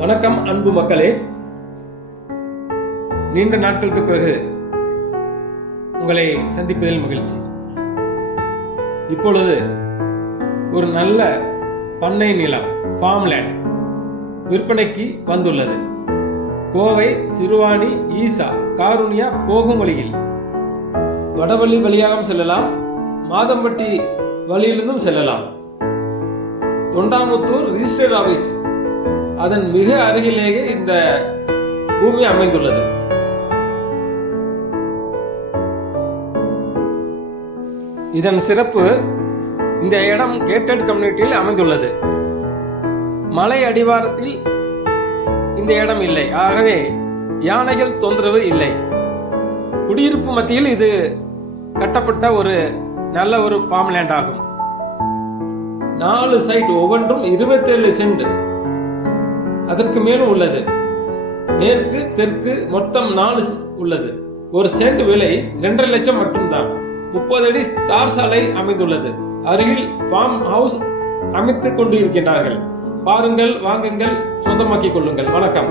வணக்கம் அன்பு மக்களே, நீண்ட நாட்களுக்கு பிறகு உங்களை சந்திப்பதில் மகிழ்ச்சி. இப்பொழுது ஒரு நல்ல பண்ணை நிலம் ஃபார்ம்லேண்ட் விற்பனைக்கு வந்துள்ளது. கோவை, சிறுவாணி, ஈசா, காருண்யா போகும் வழியில் வடவள்ளி வழியாக செல்லலாம், மாதம்பட்டி வழியிலிருந்தும் செல்லலாம். தொண்டாமுத்தூர் ரிஜிஸ்டர் ஆபீஸ் அதன் மிக அருகிலேயே இந்த பூமி அமைந்துள்ளது. இதன் சிறப்பு, இந்த இடம் கேட்டட் கம்யூனிட்டியில் அமைந்துள்ளது. மலை அடிவாரத்தில் இந்த இடம் இல்லை, ஆகவே யானைகள் தொந்தரவு இல்லை. குடியிருப்பு மத்தியில் இது கட்டப்பட்ட ஒரு நல்ல ஒரு ஃபார்ம் லேண்ட் ஆகும். 4 சைட், ஒவ்வொன்றும் 27 சென்ட், அதற்கு மேலும் உள்ளது. மேற்கு தெற்கு மொத்தம் 4 உள்ளது. ஒரு சென்ட் விலை 2.5 லட்சம் மட்டும்தான். 30 அடி தார் சாலை அமைந்துள்ளது. அருகில் ஃபார்ம் ஹவுஸ் அமைத்துக் கொண்டு இருக்கின்றார்கள். பாருங்கள், வாங்குங்கள், சொந்தமாக்கிக் கொள்ளுங்கள். வணக்கம்.